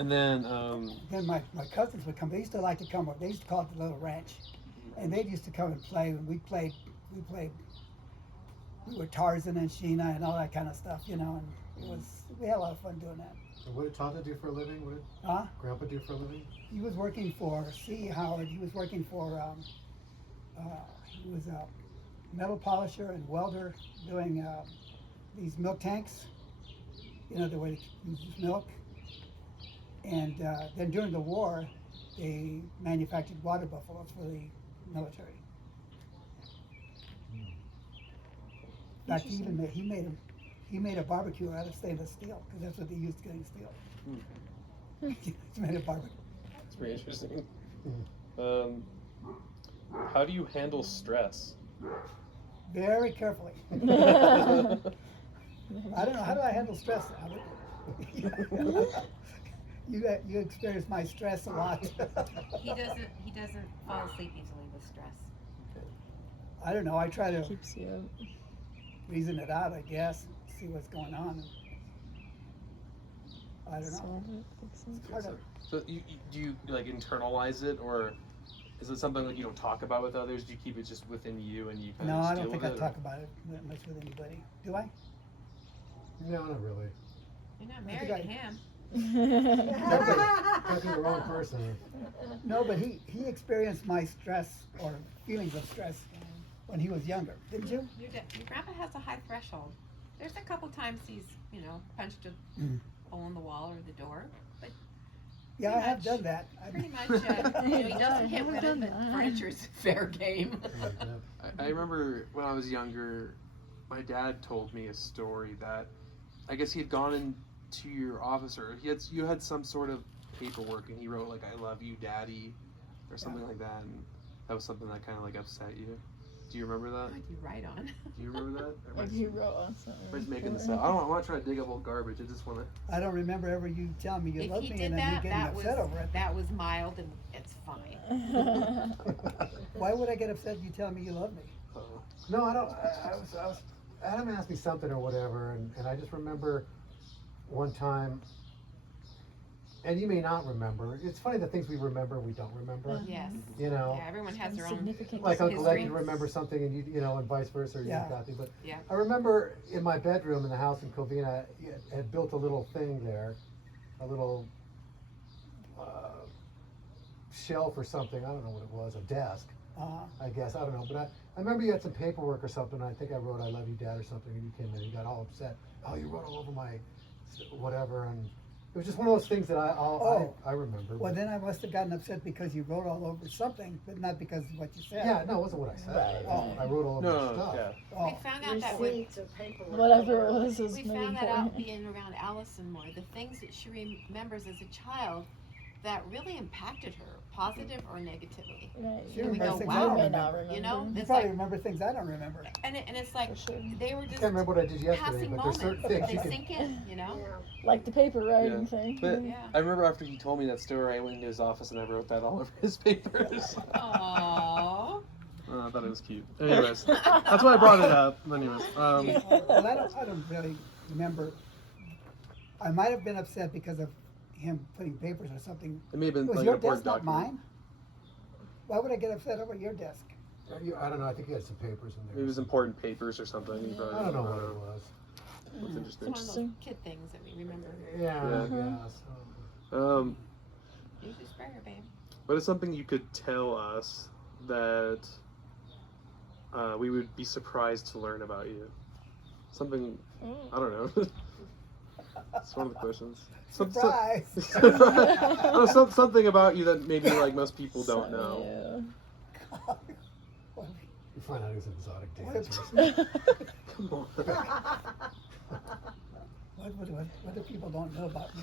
And then, Then my cousins would come. They used to like to come up. They used to call it the Little Ranch, and they used to come and play. And we played. We were Tarzan and Sheena and all that kind of stuff, you know. And we had a lot of fun doing that. And what did Tata do for a living? What did Huh? Grandpa do for a living? He was working for C. Howard. He was working for. He was a metal polisher and welder doing these milk tanks. You know, the way to use milk. And then during the war, they manufactured water buffaloes for the military. In fact, he made a barbecue out of stainless steel because that's what they used getting steel. He made a barbecue. it's pretty interesting. How do you handle stress? Very carefully. I don't know, how do I handle stress? You experience my stress a lot. He doesn't fall asleep easily with stress. I don't know. I try to Keeps you up. reason it out, I guess, see what's going on. I don't know. Solve it, fix it. It's hard to- So do you like internalize it, or is it something that you don't talk about with others? Do you keep it just within you and you kind No, of I deal don't think with I it? talk about it that much with anybody. Do I? No, not really. You're not I married think to him. Can't be the wrong person. No, but he experienced my stress or feelings of stress when he was younger, didn't you? Your grandpa has a high threshold. There's a couple times he's, punched a Mm. hole in the wall or the door, but Yeah, I Pretty have much. done that. pretty much, he doesn't hit I've women, done but that. furniture's fair game. I remember when I was younger, my dad told me a story that I guess he had gone into your office, or you had some sort of paperwork, and he wrote like "I love you, Daddy," or something like that, and that was something that kind of like upset you. Do you remember that? What you write on? Do you remember that? Or am I Like just- you wrote on something. am I just making this up? I don't want to try to dig up old garbage. I just want to. I don't remember ever you telling me you If love he me did and then you that, getting upset over it. that was mild and it's fine. Why would I get upset if you tell me you love me? No, I don't. I was. Adam asked me something or whatever, and I just remember one time. And you may not remember. It's funny the things we remember we don't remember. Yes. You know, Yeah, everyone has their own. Significant like Uncle Ed history. can remember something, and you know, and vice versa, or Yeah. you, Kathy. But Yeah. I remember in my bedroom in the house in Covina, I had built a little thing there, a little shelf or something. I don't know what it was, a desk. I guess, I don't know, but I remember you had some paperwork or something, and I think I wrote, "I love you, Dad," or something, and you came in and you got all upset. Oh, you wrote all over my whatever, and it was just one of those things that I remember. Well, but- then I must have gotten upset because you wrote all over something, but not because of what you said. yeah, no, it wasn't what I said. Right. Oh. I wrote all over No, my stuff. yeah. Oh, We found out that with, Receipts or paperwork. Whatever it was we maybe found that for- out being around Allison more. The things that she remembers as a child that really impacted her, positive or negatively. Right. She And we remembers go, things wow, I don't may not remember. remember. You know, You it's probably like, remember things I don't remember. and it's like For sure. they were I just can't remember what I did yesterday, passing but there's certain moments. things They you can. sink in, you know. Like the paper writing Yeah. thing. But Yeah. I remember after he told me that story, I went into his office and I wrote that all over his papers. Aww. I thought it was cute. Anyways, that's why I brought it up. Anyways, Well, I don't really remember. I might have been upset because of him putting papers or something. it may have been Was like your an desk important not document. mine? Why would I get upset over your desk? I don't know. I think you had some papers in there. It was important papers or something. You probably I don't know what know. it was. That's It's interesting. one of those kid things that we remember. Yeah, Yeah. yeah. Use your sprayer, babe. What is something you could tell us that we would be surprised to learn about you? Something, I don't know. It's one of the questions. Surprise! No, something about you that maybe like most people don't know. You find out it was an exotic What dance. Come on. What do people don't know about me?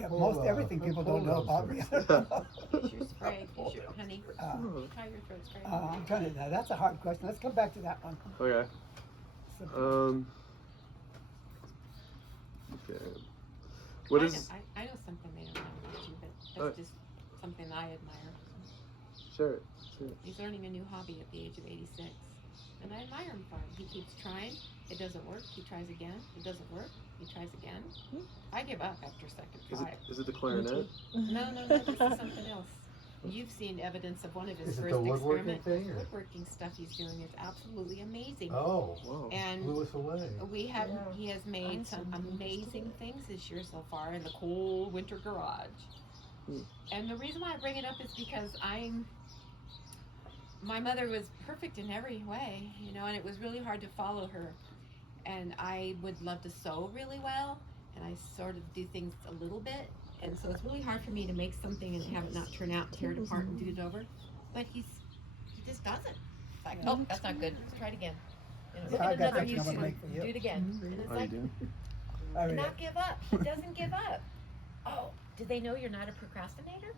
Yeah, Pull, most everything people don't know pull about me. Use your spray. Use your honey. Try your throat spray. I'm trying to. Now that's a hard question. Let's come back to that one. Okay. So, Okay. What is? I know something they don't know about you, but that's just something I admire. Sure. He's learning a new hobby at the age of 86. And I admire him for it. He keeps trying. It doesn't work. He tries again. It doesn't work. He tries again. I give up after second try. Is it the clarinet? No, this is something else. You've seen evidence of one of his Is it first the woodworking experiments. thing, or? Woodworking stuff he's doing is absolutely amazing. Oh, Whoa. And blew us away. he has made some amazing things this year so far in the cold winter garage. And the reason why I bring it up is because my mother was perfect in every way, you know, and it was really hard to follow her. And I would love to sew really well, and I sort of do things a little bit. And so it's really hard for me to make something and have it not turn out, tear it apart and do it over. But he just does it. It's like, oh, that's not good. Let's try it again. You know, look Yeah, I at got another something I'm gonna YouTube. make for you. Do it again. And it's How you like, doing? All right. not give up. He doesn't give up. Oh, do they know you're not a procrastinator?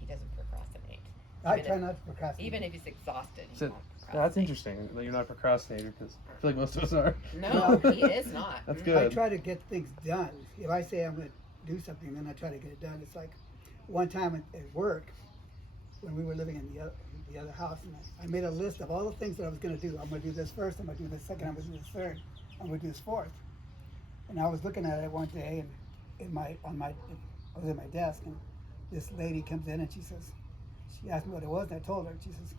He doesn't procrastinate. I try not to procrastinate. Even if he's exhausted, he So, won't procrastinate. That's interesting that you're not a procrastinator, because I feel like most of us are. No, he is not. That's I good. try to get things done. If I say I'm going to do something, then I try to get it done. It's like one time at work, when we were living in the other house, and I made a list of all the things that I was going to do. I'm going to do this first, I'm going to do this second, I'm going to do this third, I'm going to do this fourth. And I was looking at it one day, and I was at my desk, and this lady comes in and she asked me what it was, and I told her, and she says,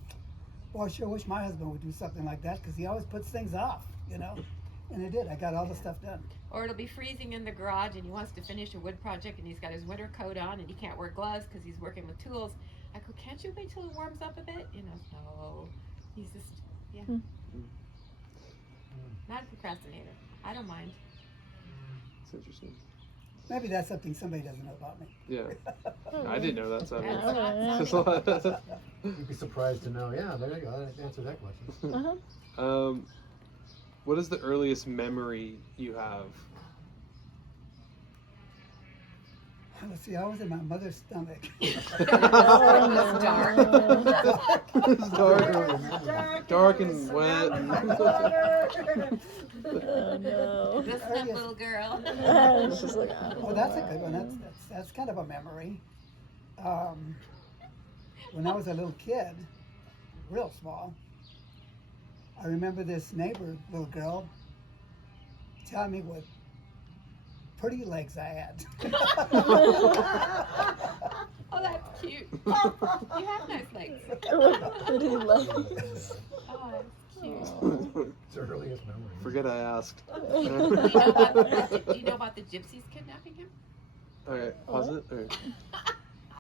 "Well, I sure wish my husband would do something like that, because he always puts things off, you know." And I did. I got all the stuff done. Or it'll be freezing in the garage and he wants to finish a wood project and he's got his winter coat on and he can't wear gloves because he's working with tools. I go, can't you wait till it warms up a bit? You know, no. He's just, yeah. Not a procrastinator. I don't mind. It's interesting. Maybe that's something somebody doesn't know about me. Yeah. I didn't know that, so. That's Yeah. not something. You'd be surprised to know. Yeah, there you go. That answered that question. Uh-huh. What is the earliest memory you have? Let's see, I was in my mother's stomach. It's dark and wet. Oh no. Listen up, little girl. It's just like, Oh, that's a good one. That's kind of a memory. When I was a little kid, real small, I remember this neighbor, little girl, telling me what pretty legs I had. Oh, that's cute. You have nice legs. Pretty legs. Oh, that's cute. It's the earliest memory. Forget I asked. Do you know about the gypsies kidnapping him? Okay, pause it. Or...